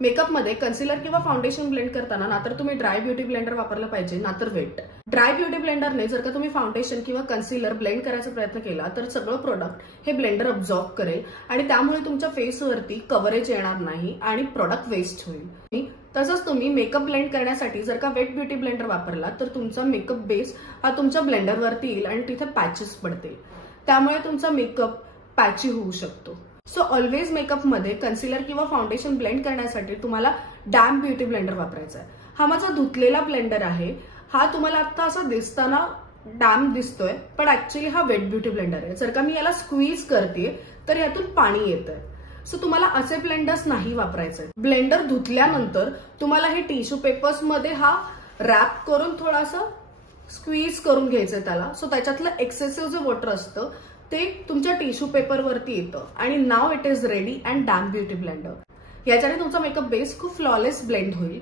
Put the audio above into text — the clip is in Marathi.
मेकअपमध्ये कन्सिलर किंवा फाउंडेशन ब्लेंड करताना ना तर तुम्ही ड्राय ब्युटी ब्लेंडर वापरलं पाहिजे ना तर वेट. ड्राय ब्युटी ब्लेंडरने जर का तुम्ही फाउंडेशन किंवा कन्सिलर ब्लेंड करायचा प्रयत्न केला तर सगळं प्रोडक्ट हे ब्लेंडर अब्झॉर्ब करेल आणि त्यामुळे तुमच्या फेसवरती कव्हरेज येणार नाही आणि प्रोडक्ट वेस्ट होईल. तसंच तुम्ही मेकअप ब्लेंड करण्यासाठी जर का वेट ब्युटी ब्लेंडर वापरला तर तुमचा मेकअप बेस हा तुमच्या ब्लेंडरवरती येईल आणि तिथे पॅचेस पडतील, त्यामुळे तुमचा मेकअप पॅची होऊ शकतो. सो ऑलवेज मेकअपमध्ये कन्सिलर किंवा फाउंडेशन ब्लेंड करण्यासाठी तुम्हाला डॅम्प ब्युटी ब्लेंडर वापरायचा आहे. हा माझा धुतलेला ब्लेंडर आहे. हा तुम्हाला आता असा दिसताना डॅम्प दिसतोय, पण ऍक्च्युअली हा वेट ब्युटी ब्लेंडर आहे. जर का मी याला स्क्वीज करते तर यातून पाणी येतंय. सो तुम्हाला असे ब्लेंडर्स नाही वापरायचे. ब्लेंडर धुतल्यानंतर तुम्हाला हे टिश्यू पेपर्स मध्ये हा रॅप करून थोडासा स्क्वीज करून घ्यायचंय त्याला. सो त्याच्यातलं एक्सेसिव्ह जे वॉटर असतं ते तुमच्या टिश्यू पेपरवरती येतं आणि now it is ready and damp beauty blender. याच्याने तुमचा मेकअप बेस खूप फ्लॉलेस ब्लेंड होईल.